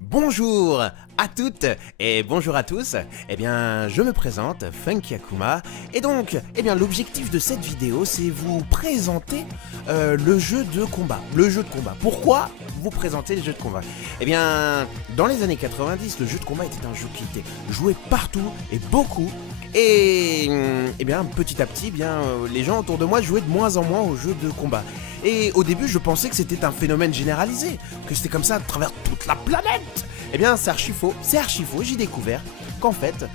Bonjour à toutes et bonjour à tous. Eh bien, je me présente, Funky Akuma. Et donc, l'objectif de cette vidéo, c'est vous présenter le jeu de combat. Pourquoi vous présenter le jeu de combat? Eh bien, dans les années 90, le jeu de combat était un jeu qui était joué partout et beaucoup. Et petit à petit, les gens autour de moi jouaient de moins en moins aux jeux de combat. Et au début, je pensais que c'était un phénomène généralisé, que c'était comme ça à travers toute la planète. Eh bien, c'est archi faux. J'ai découvert qu'en fait,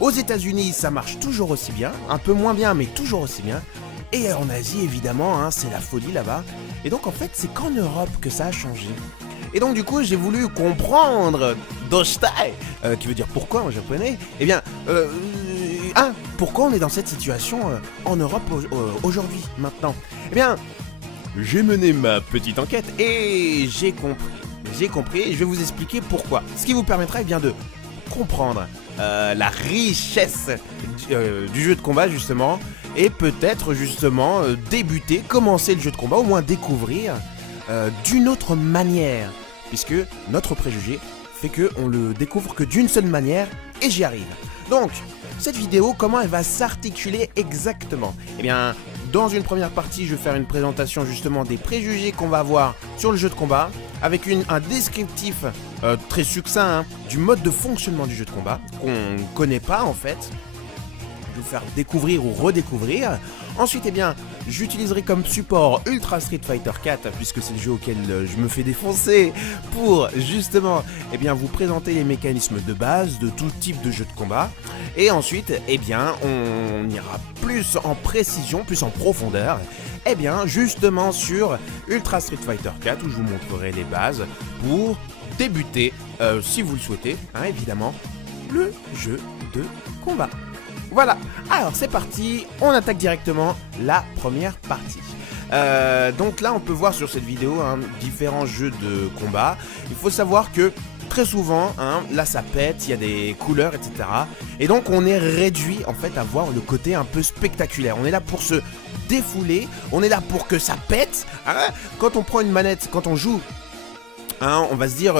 aux États-Unis, ça marche toujours aussi bien, un peu moins bien, mais toujours aussi bien. Et en Asie, évidemment, c'est la folie là-bas. Et donc, en fait, c'est qu'en Europe que ça a changé. Et donc, du coup, j'ai voulu comprendre Doshtai, qui veut dire pourquoi en japonais. Eh bien, pourquoi on est dans cette situation en Europe aujourd'hui, maintenant? Eh bien, j'ai mené ma petite enquête et j'ai compris et je vais vous expliquer pourquoi. Ce qui vous permettra de comprendre la richesse du jeu de combat justement et peut-être justement commencer le jeu de combat, au moins découvrir d'une autre manière, puisque notre préjugé fait qu'on le découvre que d'une seule manière et j'y arrive. Donc, cette vidéo, comment elle va s'articuler exactement? Eh bien, dans une première partie, je vais faire une présentation justement des préjugés qu'on va avoir sur le jeu de combat, avec un descriptif très succinct du mode de fonctionnement du jeu de combat, qu'on ne connaît pas en fait. Je vais vous faire découvrir ou redécouvrir. Ensuite, j'utiliserai comme support Ultra Street Fighter 4, puisque c'est le jeu auquel je me fais défoncer, pour justement vous présenter les mécanismes de base de tout type de jeu de combat. Et ensuite, on ira plus en précision, plus en profondeur, justement sur Ultra Street Fighter 4, où je vous montrerai les bases pour débuter, si vous le souhaitez, évidemment, le jeu de combat. Voilà, alors c'est parti, on attaque directement la première partie. Donc là on peut voir sur cette vidéo différents jeux de combat. Il faut savoir que très souvent, là ça pète, il y a des couleurs, etc. Et donc on est réduit en fait à voir le côté un peu spectaculaire. On est là pour se défouler, on est là pour que ça pète. Quand on prend une manette, quand on joue, on va se dire...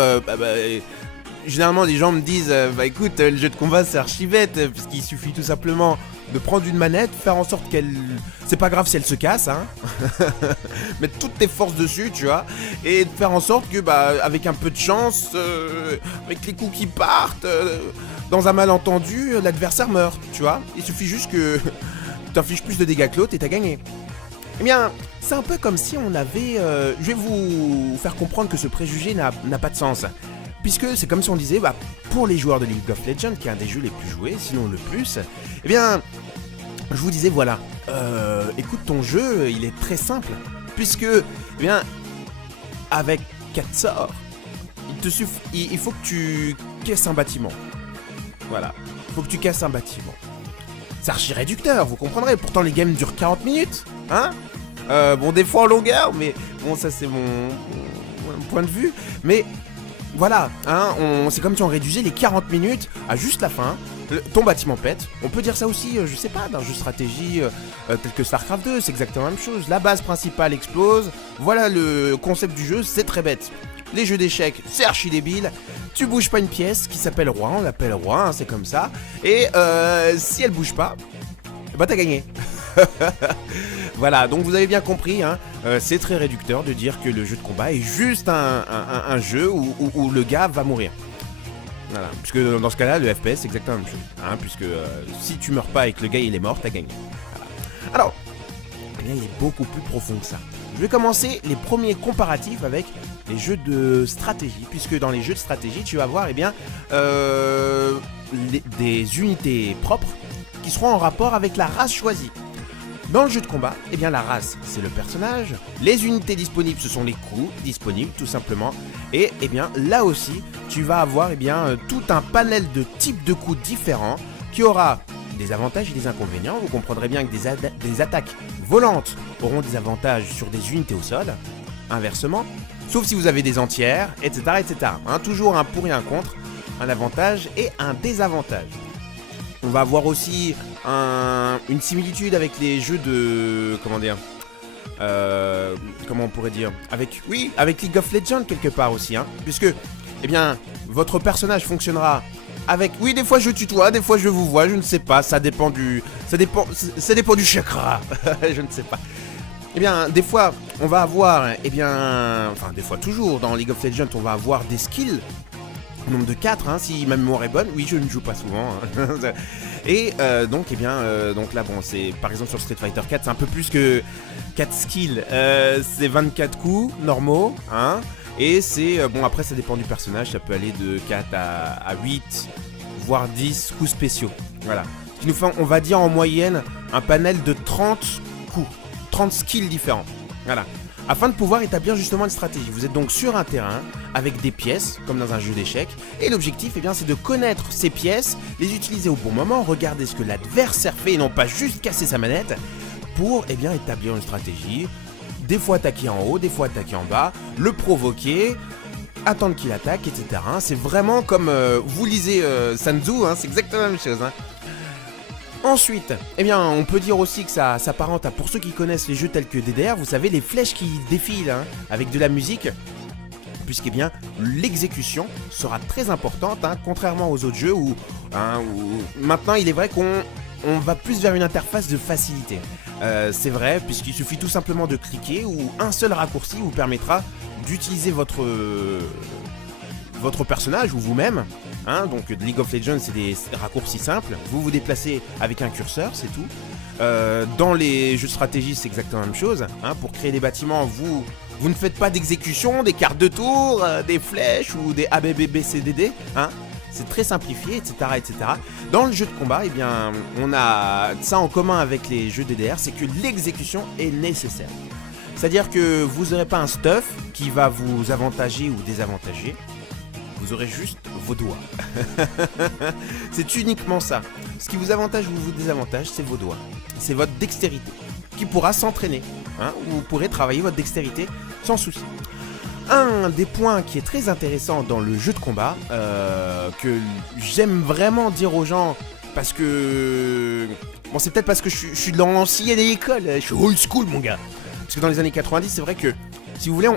Généralement, les gens me disent écoute, le jeu de combat c'est archi bête, puisqu'il suffit tout simplement de prendre une manette, faire en sorte qu'elle... C'est pas grave si elle se casse, mettre toutes tes forces dessus, tu vois, et de faire en sorte que, avec un peu de chance, avec les coups qui partent, dans un malentendu, l'adversaire meurt, tu vois. Il suffit juste que t'infliges plus de dégâts que l'autre et t'as gagné. Eh bien, c'est un peu comme si on avait... je vais vous faire comprendre que ce préjugé n'a pas de sens. Puisque c'est comme si on disait, pour les joueurs de League of Legends, qui est un des jeux les plus joués, sinon le plus, je vous disais, voilà, écoute, ton jeu, il est très simple, puisque, avec 4 sorts, il faut que tu casses un bâtiment. Voilà, il faut que tu casses un bâtiment. C'est archi réducteur, vous comprendrez, pourtant les games durent 40 minutes, des fois en longueur, mais bon, ça c'est mon point de vue, mais... Voilà, c'est comme si on réduisait les 40 minutes à juste la fin. Ton bâtiment pète. On peut dire ça aussi, je sais pas, d'un jeu de stratégie tel que StarCraft 2, c'est exactement la même chose. La base principale explose. Voilà le concept du jeu, c'est très bête. Les jeux d'échecs, c'est archi débile. Tu bouges pas une pièce qui s'appelle roi, on l'appelle roi, c'est comme ça. Et si elle bouge pas, t'as gagné. Voilà, donc vous avez bien compris, c'est très réducteur de dire que le jeu de combat est juste un jeu où le gars va mourir. Voilà, puisque dans ce cas-là, le FPS c'est exactement la même chose, puisque si tu meurs pas et que le gars il est mort, t'as gagné. Voilà. Alors, il est beaucoup plus profond que ça. Je vais commencer les premiers comparatifs avec les jeux de stratégie, puisque dans les jeux de stratégie, tu vas avoir des unités propres qui seront en rapport avec la race choisie. Dans le jeu de combat, la race, c'est le personnage. Les unités disponibles, ce sont les coups disponibles, tout simplement. Et là aussi, tu vas avoir tout un panel de types de coups différents qui aura des avantages et des inconvénients. Vous comprendrez bien que des attaques volantes auront des avantages sur des unités au sol. Inversement, sauf si vous avez des entières, etc. etc. Toujours un pour et un contre, un avantage et un désavantage. On va avoir aussi une similitude avec les jeux de... Comment on pourrait dire avec League of Legends quelque part aussi, puisque eh bien, votre personnage fonctionnera avec... Oui, des fois je tutoie, des fois je vous vois, je ne sais pas, ça dépend du chakra, je ne sais pas. Eh bien, des fois, on va avoir, eh bien... Enfin, des fois toujours, dans League of Legends, on va avoir des skills, au nombre de 4, hein, si ma mémoire est bonne. Oui, je ne joue pas souvent. Hein. Et donc, eh bien, donc là, bon, c'est par exemple sur Street Fighter 4, c'est un peu plus que 4 skills. C'est 24 coups normaux, hein. Et c'est, bon, après, ça dépend du personnage, ça peut aller de 4 à 8, voire 10 coups spéciaux. Voilà. Ce qui nous fait, on va dire en moyenne, un panel de 30 coups, 30 skills différents. Voilà. Afin de pouvoir établir justement une stratégie. Vous êtes donc sur un terrain avec des pièces, comme dans un jeu d'échecs, et l'objectif, eh bien, c'est de connaître ces pièces, les utiliser au bon moment, regarder ce que l'adversaire fait et non pas juste casser sa manette, pour, eh bien, établir une stratégie. Des fois attaquer en haut, des fois attaquer en bas, le provoquer, attendre qu'il attaque, etc. C'est vraiment comme vous lisez Sun Tzu, hein, c'est exactement la même chose. Hein. Ensuite, eh bien, on peut dire aussi que ça s'apparente à, pour ceux qui connaissent les jeux tels que DDR, vous savez, les flèches qui défilent hein, avec de la musique, puisque eh bien, l'exécution sera très importante, hein, contrairement aux autres jeux où maintenant il est vrai qu'on va plus vers une interface de facilité. C'est vrai, puisqu'il suffit tout simplement de cliquer ou un seul raccourci vous permettra d'utiliser votre personnage ou vous-même. Hein, donc League of Legends, c'est des raccourcis simples. Vous vous déplacez avec un curseur, c'est tout. Dans les jeux de stratégie, c'est exactement la même chose. Hein, pour créer des bâtiments, vous ne faites pas d'exécution, des cartes de tour, des flèches ou des ABBBCDD. Hein. C'est très simplifié, etc., etc. Dans le jeu de combat, eh bien, on a ça en commun avec les jeux DDR, c'est que l'exécution est nécessaire. C'est-à-dire que vous n'aurez pas un stuff qui va vous avantager ou désavantager. Vous aurez juste vos doigts. C'est uniquement ça. Ce qui vous avantage ou vous désavantage, c'est vos doigts. C'est votre dextérité qui pourra s'entraîner. Hein, vous pourrez travailler votre dextérité sans souci. Un des points qui est très intéressant dans le jeu de combat, que j'aime vraiment dire aux gens, parce que... Bon, c'est peut-être parce que je suis dans l'ancienne école, je suis old school, mon gars. Parce que dans les années 90, c'est vrai que, si vous voulez,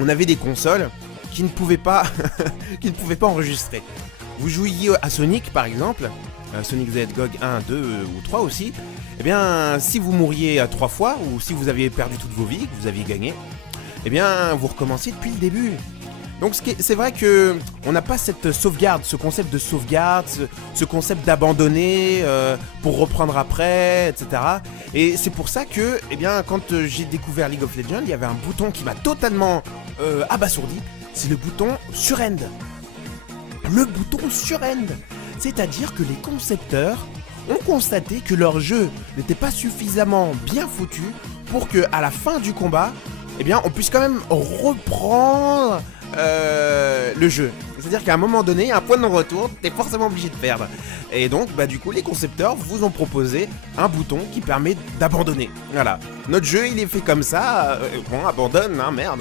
on avait des consoles qui ne pouvaient pas, enregistrer. Vous jouiez à Sonic, par exemple, Sonic the Hedgehog 1, 2 ou 3 aussi, eh bien, si vous mouriez 3 fois, ou si vous aviez perdu toutes vos vies, que vous aviez gagné, eh bien, vous recommencez depuis le début. Donc, c'est vrai que on n'a pas cette sauvegarde, ce concept de sauvegarde, ce concept d'abandonner pour reprendre après, etc. Et c'est pour ça que, eh bien, quand j'ai découvert League of Legends, il y avait un bouton qui m'a totalement abasourdi. C'est le bouton Surrend. Le bouton Surrend. C'est-à-dire que les concepteurs ont constaté que leur jeu n'était pas suffisamment bien foutu pour que, à la fin du combat, eh bien, on puisse quand même reprendre le jeu. C'est-à-dire qu'à un moment donné, un point de non-retour, t'es forcément obligé de perdre. Et donc, bah du coup, les concepteurs vous ont proposé un bouton qui permet d'abandonner. Voilà. Notre jeu, il est fait comme ça. Bon, abandonne, hein, merde.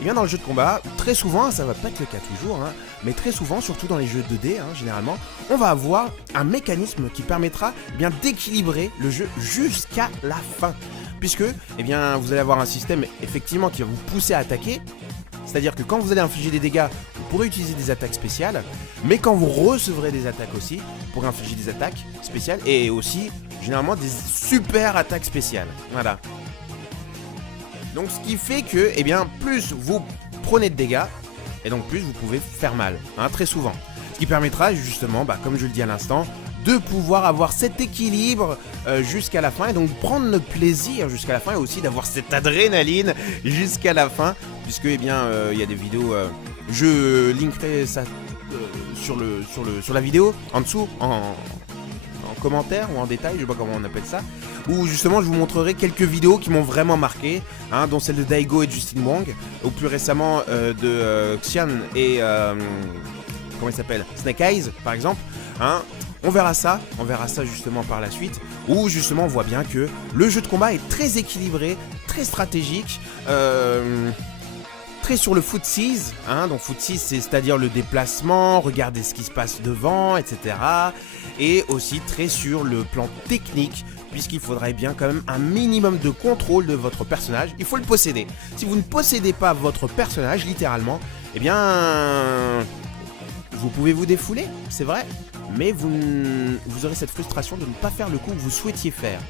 Et bien dans le jeu de combat, très souvent, ça va pas être le cas toujours, hein, mais très souvent, surtout dans les jeux 2D, hein, généralement, on va avoir un mécanisme qui permettra eh bien d'équilibrer le jeu jusqu'à la fin. Puisque, eh bien, vous allez avoir un système effectivement qui va vous pousser à attaquer. C'est-à-dire que quand vous allez infliger des dégâts, vous pourrez utiliser des attaques spéciales, mais quand vous recevrez des attaques aussi, vous pourrez infliger des attaques spéciales et aussi, généralement, des super attaques spéciales. Voilà. Donc ce qui fait que, eh bien, plus vous prenez de dégâts, et donc plus vous pouvez faire mal, hein, très souvent. Ce qui permettra justement, bah, comme je le dis à l'instant, de pouvoir avoir cet équilibre jusqu'à la fin, et donc prendre notre plaisir jusqu'à la fin, et aussi d'avoir cette adrénaline jusqu'à la fin, puisque, eh bien, y a des vidéos, je linkerai ça sur la vidéo, en dessous, en commentaire ou en détail, je sais pas comment on appelle ça, où justement je vous montrerai quelques vidéos qui m'ont vraiment marqué, hein, dont celle de Daigo et Justin Wong, ou plus récemment de Xian et comment il s'appelle, Snake Eyes par exemple, hein. On verra ça justement par la suite, où justement on voit bien que le jeu de combat est très équilibré, très stratégique, très sur le footsies, hein, donc footsies c'est-à-dire le déplacement, regarder ce qui se passe devant, etc. Et aussi très sur le plan technique, puisqu'il faudrait bien quand même un minimum de contrôle de votre personnage, il faut le posséder. Si vous ne possédez pas votre personnage, littéralement, eh bien, vous pouvez vous défouler, c'est vrai, mais vous aurez cette frustration de ne pas faire le coup que vous souhaitiez faire.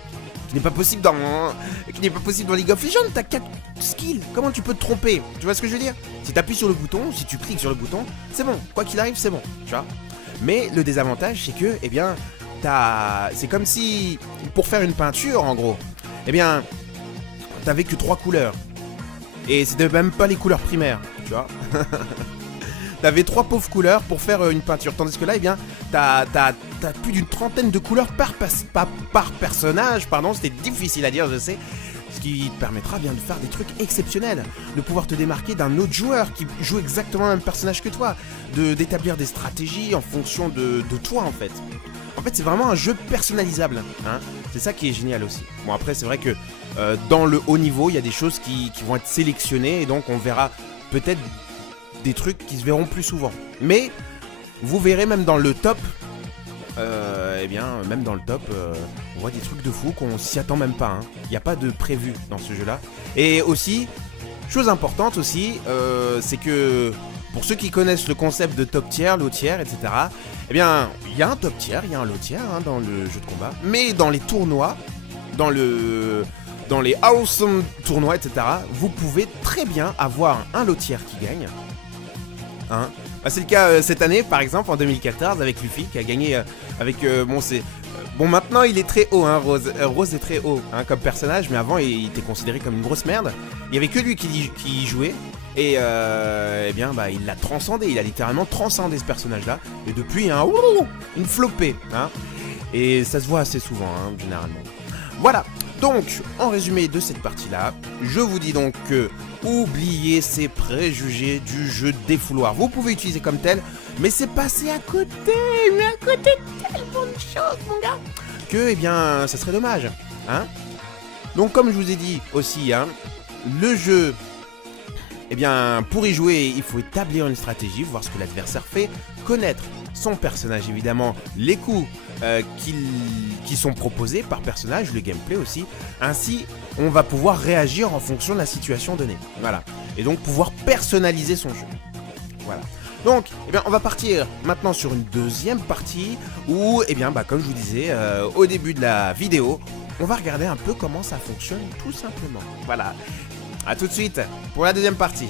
Qui n'est pas possible dans League of Legends, t'as 4 skills, comment tu peux te tromper? Tu vois ce que je veux dire? Si t'appuies sur le bouton, si tu cliques sur le bouton, c'est bon, quoi qu'il arrive, c'est bon, tu vois. Mais le désavantage, c'est que, eh bien, c'est comme si, pour faire une peinture, en gros, eh bien, t'avais que 3 couleurs. Et c'était même pas les couleurs primaires, tu vois. T'avais 3 pauvres couleurs pour faire une peinture. Tandis que là, eh bien, t'as plus d'une trentaine de couleurs par personnage. Pardon, c'était difficile à dire, je sais. Ce qui te permettra bien de faire des trucs exceptionnels. De pouvoir te démarquer d'un autre joueur qui joue exactement le même personnage que toi. D'établir des stratégies en fonction de toi, en fait. En fait, c'est vraiment un jeu personnalisable. Hein. C'est ça qui est génial aussi. Bon, après, c'est vrai que dans le haut niveau, il y a des choses qui vont être sélectionnées. Et donc, on verra peut-être des trucs qui se verront plus souvent. Mais vous verrez même dans le top, eh bien, même dans le top, on voit des trucs de fou qu'on s'y attend même pas. Il n'y a pas de prévu dans ce jeu-là. Et aussi, chose importante aussi, c'est que pour ceux qui connaissent le concept de top tier, low tier, etc., eh bien, il y a un top tier, il y a un low tier dans le jeu de combat. Mais dans les tournois, dans les awesome tournois, etc., vous pouvez très bien avoir un low tier qui gagne. Hein. Bah, c'est le cas cette année, par exemple, en 2014, avec Luffy, qui a gagné avec... bon, maintenant, il est très haut, hein, Rose. Rose est très haut hein, comme personnage, mais avant, il était considéré comme une grosse merde. Il n'y avait que lui qui y jouait. Et eh bien, bah, il l'a transcendé. Il a littéralement transcendé ce personnage-là. Et depuis, hein, une flopée. Hein. Et ça se voit assez souvent, hein, généralement. Voilà. Donc, en résumé de cette partie-là, je vous dis donc que oubliez ces préjugés du jeu défouloir. Vous pouvez utiliser comme tel, mais c'est passé à côté, mais à côté de tellement de choses, mon gars, que, eh bien, ça serait dommage. Hein. Donc, comme je vous ai dit aussi, hein, le jeu, eh bien, pour y jouer, il faut établir une stratégie, voir ce que l'adversaire fait, connaître son personnage, évidemment, les coups qui sont proposés par personnage, le gameplay aussi. Ainsi, on va pouvoir réagir en fonction de la situation donnée. Voilà. Et donc, pouvoir personnaliser son jeu. Voilà. Donc, eh bien, on va partir maintenant sur une deuxième partie où, eh bien, bah, comme je vous disais au début de la vidéo, on va regarder un peu comment ça fonctionne tout simplement. Voilà. A tout de suite pour la deuxième partie.